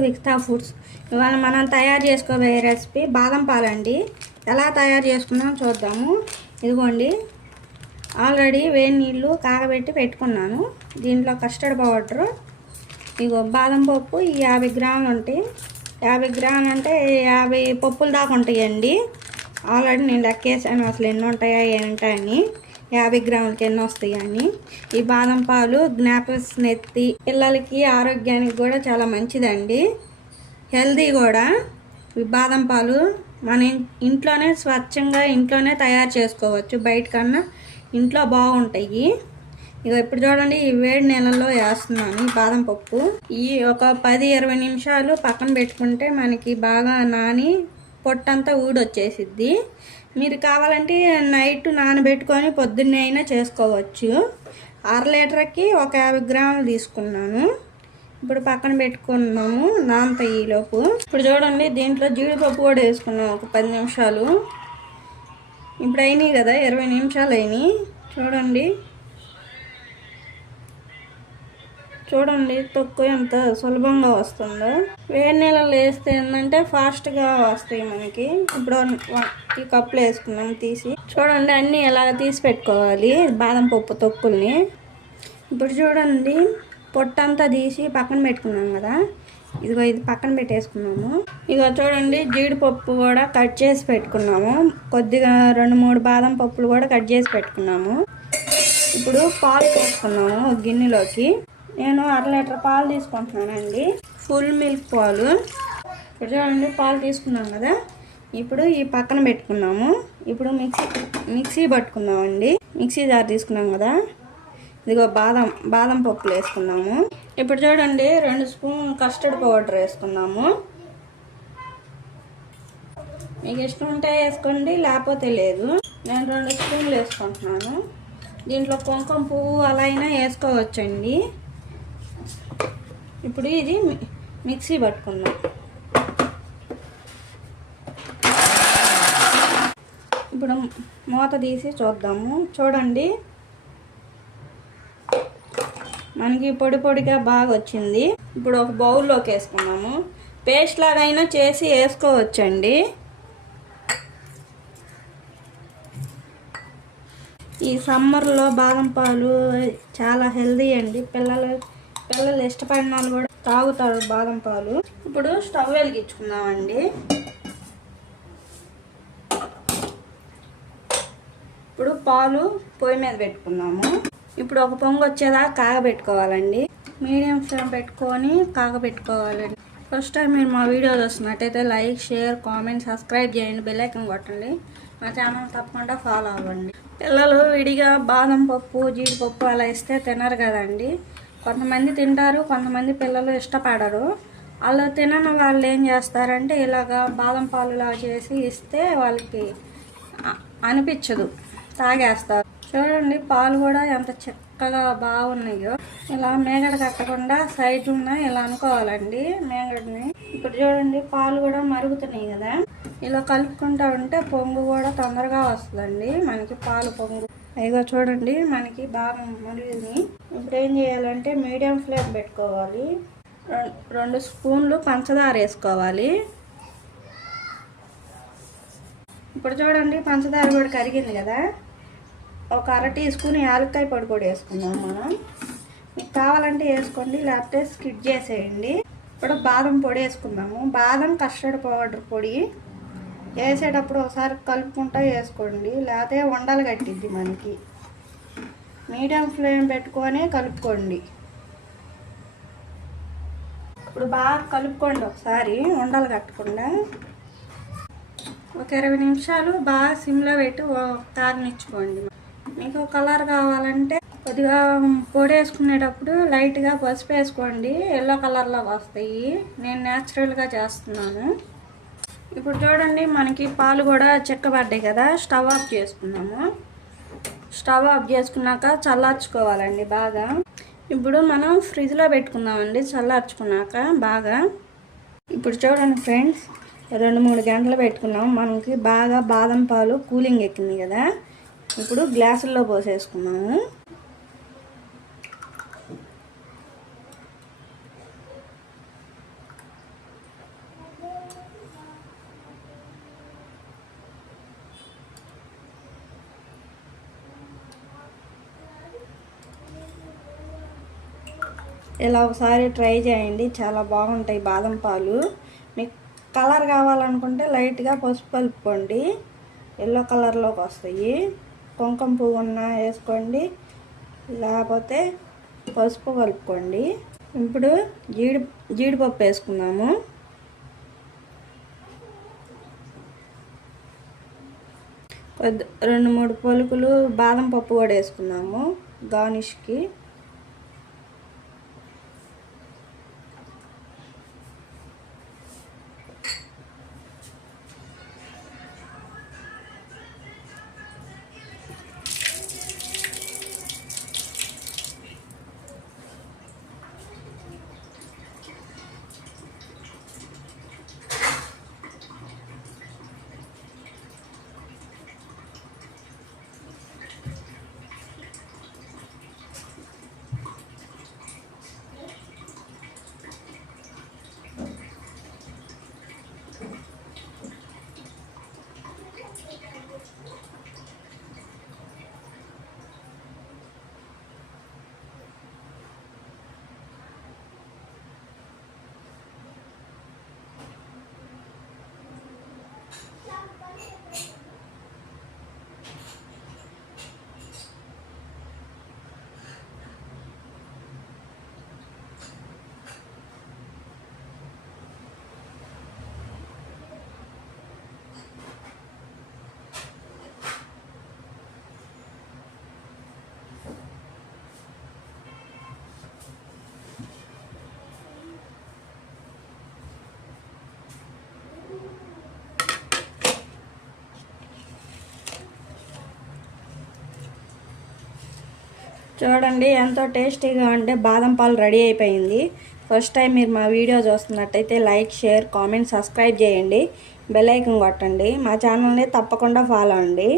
దీక్షా foods. ఇవాళ మనం తయారు చేసుకోబోయే రెసిపీ బాదం పాలండి. ఎలా తయారు చేసుకున్నాం చూద్దాము. ఇదిగోండి. ఆల్రెడీ వేడి నీళ్ళు కాగబెట్టి పెట్టుకున్నాను. దీంట్లో కస్టర్డ్ పౌడర్ ఇగో బాదం పప్పు ఈ యాభై గ్రాములు ఉంటాయి. యాభై గ్రాములు అంటే యాభై పప్పులు దాకా ఉంటాయండి. ఆల్రెడీ నేను లెక్కేసాను అసలు ఎన్ని ఉంటాయా ఏంటని యాభై గ్రాములకి ఎన్ని వస్తాయని ఈ బాదం పాలు జ్ఞాపకస్నెత్తి పిల్లలకి ఆరోగ్యానికి కూడా చాలా మంచిదండి. హెల్దీ కూడా. ఈ బాదం పాలు మన ఇంట్లోనే స్వచ్ఛంగా ఇంట్లోనే తయారు చేసుకోవచ్చు. బయట కన్నా ఇంట్లో బాగుంటాయి. ఇక ఇప్పుడు చూడండి ఈ వేడి నీళ్ళలో వేస్తున్నాను ఈ బాదం పప్పు. ఈ ఒక పది ఇరవై నిమిషాలు పక్కన పెట్టుకుంటే మనకి బాగా నాని పొట్టంతా ఊడొచ్చేసిద్ది. మీరు కావాలంటే నైట్ నానబెట్టుకొని పొద్దున్నే అయినా చేసుకోవచ్చు. అర లీటర్కి ఒక యాభై గ్రాములు తీసుకున్నాను. ఇప్పుడు పక్కన పెట్టుకున్నాము నానతాయి ఈలోపు ఇప్పుడు చూడండి దీంట్లో జీడిపప్పు కూడా వేసుకున్నాం ఒక పది నిమిషాలు. ఇప్పుడు అయినాయి కదా ఇరవై నిమిషాలు అయినాయి. చూడండి. చూడండి తొక్కు ఎంత సులభంగా వస్తుందో. వేడి నీళ్ళలో వేస్తే ఏంటంటే ఫాస్ట్గా వస్తాయి మనకి. ఇప్పుడు ఈ కప్పులు వేసుకున్నాం తీసి. చూడండి అన్నీ ఎలా తీసి పెట్టుకోవాలి బాదం పప్పు తొక్కుల్ని. ఇప్పుడు చూడండి పొట్టంతా తీసి పక్కన పెట్టుకున్నాం కదా. ఇదిగో ఇది పక్కన పెట్టేసుకున్నాము. ఇదిగో చూడండి జీడిపప్పు కూడా కట్ చేసి పెట్టుకున్నాము. కొద్దిగా రెండు మూడు బాదం పప్పులు కూడా కట్ చేసి పెట్టుకున్నాము. ఇప్పుడు పాలు పోసుకున్నాము గిన్నెలోకి. నేను అర లీటర్ పాలు తీసుకుంటున్నానండి. ఫుల్ మిల్క్ పాలు. ఇప్పుడు చూడండి పాలు తీసుకున్నాం కదా. ఇప్పుడు ఈ పక్కన పెట్టుకున్నాము. ఇప్పుడు మిక్సీ మిక్సీ పట్టుకుందామండి. మిక్సీ జార్ తీసుకున్నాం కదా. ఇదిగో బాదం బాదం పప్పులు వేసుకున్నాము. ఇప్పుడు చూడండి రెండు స్పూన్ కస్టర్డ్ పౌడర్ వేసుకున్నాము. మీకు ఇష్టం ఉంటే వేసుకోండి లేకపోతే లేదు. నేను రెండు స్పూన్లు వేసుకుంటున్నాను. దీంట్లో కుంకుమ పువ్వు అలా అయినా వేసుకోవచ్చండి. ఇప్పుడు ఇది మి- మిక్సీ పట్టుకుందాం. ఇప్పుడు మూత తీసి చూద్దాము. చూడండి. మనకి పొడి పొడిగా బాగా వచ్చింది. ఇప్పుడు ఒక బౌల్లోకి వేసుకున్నాము పేస్ట్ లాగైనా చేసి వేసుకోవచ్చండి. ఈ సమ్మర్లో బాదం పాలు చాలా హెల్దీ అండి. పిల్లలు పిల్లలు ఇష్టపడిన వాళ్ళు కూడా తాగుతారు బాదం పాలు. ఇప్పుడు స్టవ్ వెలిగించుకుందామండి. ఇప్పుడు పాలు పొయ్యి మీద పెట్టుకుందాము. ఇప్పుడు ఒక పొంగు వచ్చేదాకా కాగబెట్టుకోవాలండి. మీడియం ఫ్లేమ్ పెట్టుకొని కాగబెట్టుకోవాలండి. ఫస్ట్ టైం మీరు మా వీడియో చూస్తున్నట్టయితే లైక్ షేర్ కామెంట్ సబ్స్క్రైబ్ చేయండి. బెల్లైకన్ కొట్టండి. మా ఛానల్ తప్పకుండా ఫాలో అవ్వండి. పిల్లలు విడిగా బాదం పప్పు జీడిపప్పు అలా ఇస్తే తినరు కదండి. కొంతమంది తింటారు కొంతమంది పిల్లలు ఇష్టపడరు. అలా తినని వాళ్ళు ఏం చేస్తారంటే ఇలాగా బాదం పాలులా చేసి ఇస్తే వాళ్ళకి అనిపించదు. తాగేస్తారు. చూడండి పాలు కూడా ఎంత చక్కగా బాగున్నాయో. ఇలా మేగడ కట్టకుండా సైడ్ ఉన్న ఇలా అనుకోవాలండి మేగడని. ఇప్పుడు చూడండి పాలు కూడా మరుగుతున్నాయి కదా. ఇలా కలుపుకుంటా ఉంటే పొంగు కూడా తొందరగా వస్తుందండి. మనకి పాలు పొంగు. అయిగా చూడండి మనకి బాగా మరుగుతుంది ఇప్పుడు ఏం చేయాలంటే మీడియం ఫ్లేమ్ పెట్టుకోవాలి. రెండు స్పూన్లు పంచదార వేసుకోవాలి. ఇప్పుడు చూడండి పంచదార పొడి కరిగింది కదా. ఒక అర టీ స్పూన్ యాలక్కాయ పొడి పొడి వేసుకుందాం మనం. మీకు కావాలంటే వేసుకోండి లేకపోతే స్కిడ్ చేసేయండి. ఇప్పుడు బాదం పొడి వేసుకుందాము. బాదం కస్టర్డ్ పౌడర్ పొడి వేసేటప్పుడు ఒకసారి కలుపుకుంటా వేసుకోండి. లేకపోతే వండలు కట్టిద్ది మనకి. మీడియం ఫ్లేమ్ పెట్టుకొని కలుపుకోండి. ఇప్పుడు బాగా కలుపుకోండి ఒకసారి ఉండలు కట్టకుండా ఒక ఇరవై నిమిషాలు బాగా సిమ్లో పెట్టి తాగనిచ్చుకోండి మీకు కలర్ కావాలంటే కొద్దిగా పొడి వేసుకునేటప్పుడు లైట్గా పసుపు వేసుకోండి. ఎల్లో కలర్లో వస్తాయి. నేను న్యాచురల్గా చేస్తున్నాను. ఇప్పుడు చూడండి మనకి పాలు కూడా చెక్కబడ్డాయి కదా స్టవ్ ఆఫ్ చేసుకున్నాము. స్టవ్ ఆఫ్ చేసుకున్నాక చల్లార్చుకోవాలండి బాగా. ఇప్పుడు మనం ఫ్రిడ్జ్లో పెట్టుకుందామండి చల్లార్చుకున్నాక బాగా. ఇప్పుడు చూడండి ఫ్రెండ్స్ రెండు మూడు గంటలు పెట్టుకున్నాం. మనకి బాగా బాదం పాలు కూలింగ్ ఎక్కింది కదా. ఇప్పుడు గ్లాసుల్లో పోసేసుకున్నాము. ఇలా ఒకసారి ట్రై చేయండి. చాలా బాగుంటాయి బాదం పాలు. మీకు కలర్ కావాలనుకుంటే లైట్గా పసుపు కలుపుకోండి. ఎల్లో కలర్లోకి వస్తాయి. కుంకుమ పువ్వు ఉన్న వేసుకోండి. లేకపోతే పసుపు కలుపుకోండి. ఇప్పుడు జీడి జీడిపప్పు వేసుకుందాము. కొద్ది రెండు మూడు పలుకులు బాదం పప్పు కూడా వేసుకుందాము. గార్నిష్కి చూడండి ఎంతో టేస్టీగా ఉంటే బాదం పాలు రెడీ అయిపోయింది. ఫస్ట్ టైం మీరు మా వీడియో చూస్తున్నట్టయితే లైక్ షేర్ కామెంట్ సబ్స్క్రైబ్ చేయండి. బెల్ ఐకన్ కొట్టండి. మా ఛానల్ని తప్పకుండా ఫాలో అండి